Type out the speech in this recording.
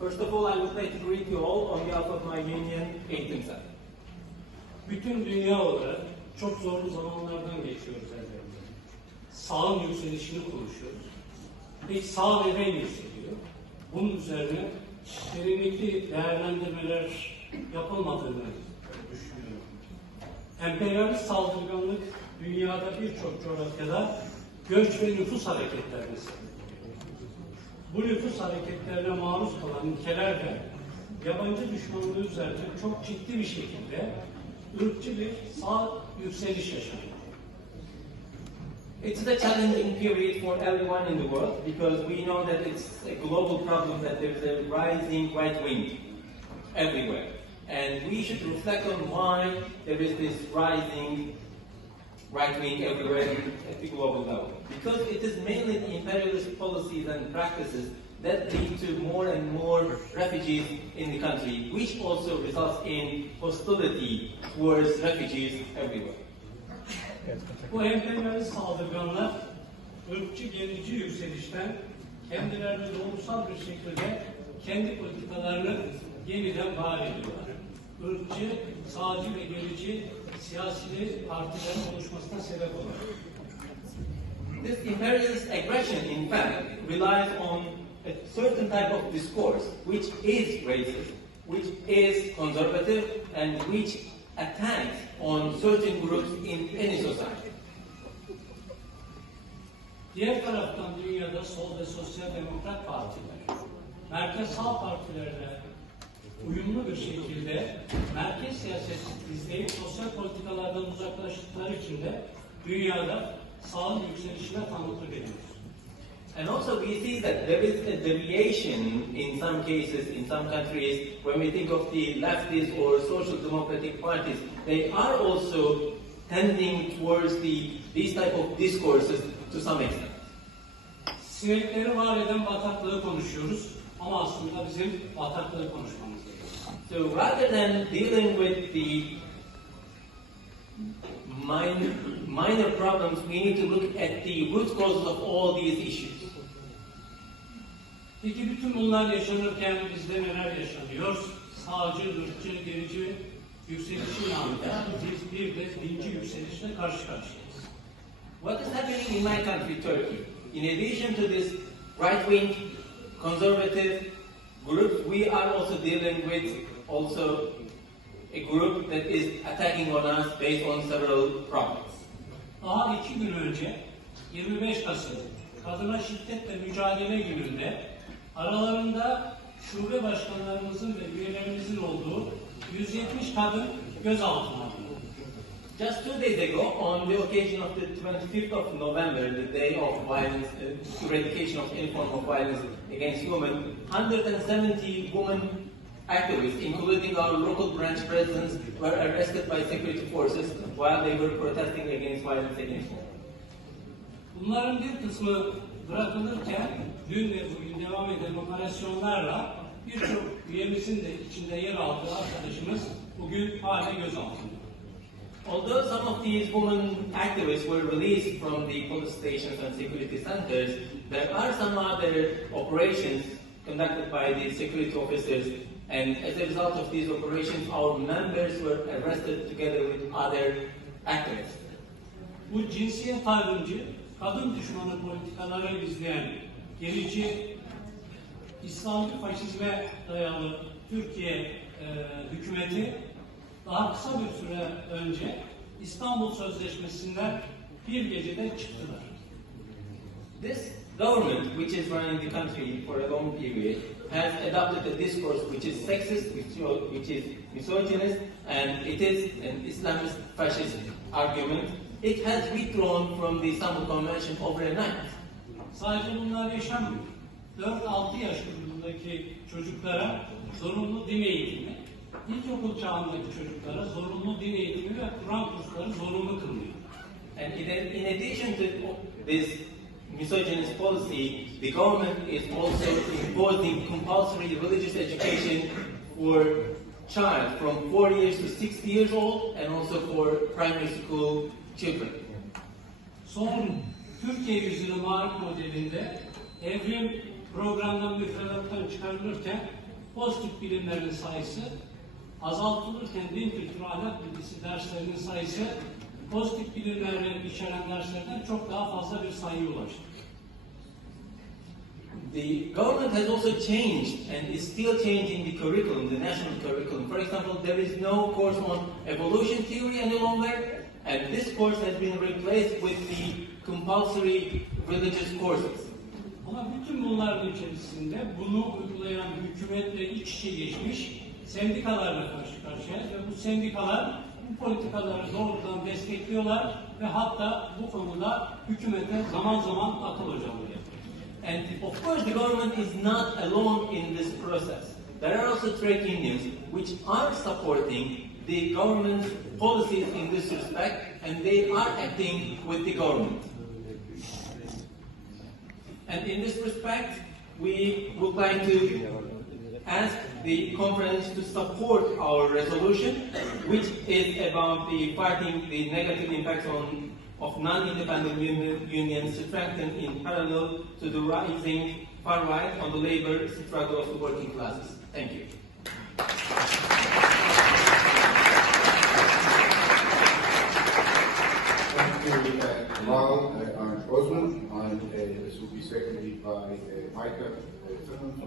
First of all, I would like to greet you all on behalf of my union, AIMSA. Bütün dünya olarak çok zorlu zamanlardan geçiyoruz elbette. Sağın yükselişini konuşuyoruz. Peki sağ neden yükseliyor? Bunun üzerine derinlikli değerlendirmeler yapılmadığını düşünüyorum. Emperyalist saldırganlık dünyada birçok coğrafyada göç ve nüfus hareketlerine sebep bu nüfus hareketlerine maruz kalan ülkeler de yabancı düşmanlığı üzerine çok ciddi bir şekilde ırkçı bir sağ yükseliş yaşanıyor. It is a challenging period for everyone in the world because we know that it's a global problem that there's a rising right wing everywhere. And we should reflect on why there is this rising right wing everywhere at the global level. Because it is mainly the imperialist policies and practices that lead to more and more refugees in the country, which also results in hostility towards refugees everywhere. Bu emperyalist saldırganlar ırkçı gerici yükselişten kendilerini doğrusal bir şekilde kendi politikalarını yeniden var ediyorlar. Irkçı, sağcı ve gerici siyasi partilerin oluşmasına sebep oluyor. This imperialist aggression, in fact, relies on a certain type of discourse, which is racist, which is conservative, and which attacks on certain groups in any society. Diğer taraftan dünyada sol ve sosyal demokrat partiler, merkez sağ partilerle uyumlu bir şekilde merkez siyaset izleyip sosyal politikalardan uzaklaştıkları için de dünyada sağın yükselişine tanıklık ediyoruz. And also we see that there is a deviation in some cases, in some countries, when we think of the leftist or social democratic parties, they are also tending towards the, these type of discourses to some extent. Sinekleri var eden bataklığı konuşuyoruz ama aslında bizim konuşmamız. So rather than dealing with the minor, minor problems, we need to look at the root causes of all these issues. Peki bütün bunlar yaşanırken bizde neler yaşanıyor? Sağcı, ırkçı, gerici yükselişin yanında biz bir de dinci yükselişle karşı karşıyayız. What is happening in my country, Turkey? In addition to this right-wing, conservative group, we are also dealing with also a group that is attacking on us based on several problems. Daha iki gün önce 25 Kasım Kadına Şiddetle Mücadele Günü'nde aralarında şube başkanlarımızın ve üyelerimizin olduğu 170 kadın gözaltına. Just two days ago, on the occasion of the 25th of November, the day of violence, uh, eradication of any form of violence against women, 170 women activists, including our local branch presidents, were arrested by security forces while they were protesting against violence against women. Bunların bir kısmı bırakılırken dün ve bugün devam eden operasyonlarla birçok üyemizin de içinde yer aldığı arkadaşımız bugün hala gözaltında. Although some of these women activists were released from the police stations and security centers, there are some other operations conducted by the security officers, and as a result of these operations, our members were arrested together with other activists. Bu cinsiyet ayrımcı, kadın düşmanı politikaları izleyen gerici, İslami faşizme dayalı Türkiye e, hükümeti daha kısa bir süre önce İstanbul Sözleşmesi'nden bir gecede çıktılar. This government, which is running the country for a long period, has adopted a discourse which is sexist, which, is misogynist, and it is an Islamist fascist argument. It has withdrawn from the Istanbul Convention over a night. Sadece bunlar yaşanmıyor. 4-6 yaş grubundaki çocuklara zorunlu din eğitimi, ilkokul çağındaki çocuklara zorunlu din eğitimi ve Kur'an kursları zorunlu kılınıyor. And in, in addition to this misogynist policy, the government is also imposing compulsory religious education for child from 4 years to 60 years old and also for primary school children. Son Türkiye yüzyılı marif modelinde evrim programdan müfredattan çıkarılırken pozitif bilimlerin sayısı azaltılırken din kültürü ahlak bilgisi derslerinin sayısı pozitif bilimleri içeren derslerden çok daha fazla bir sayıya ulaştı. The government has also changed and is still changing the curriculum, the national curriculum. For example, there is no course on evolution theory any longer, and this course has been replaced with the compulsory religious courses. Ama bütün bunların içerisinde bunu uygulayan hükümetle iç içe geçmiş sendikalarla karşı karşıyayız ve bu sendikalar bu politikaları doğrudan destekliyorlar ve hatta bu konuda hükümete zaman zaman akıl yapıyor. And of course, the government is not alone in this process. There are also trade unions which are supporting the government's policies in this respect, and they are acting with the government. And in this respect, we would like to ask the conference to support our resolution, which is about the fighting the negative impacts on, of non-independent union, unions strengthened in parallel to the rising far right on the labor struggle of the working classes. Thank you. Thank you, uh, Kamal uh, Osman, and uh, this will be seconded by uh, Micah uh, from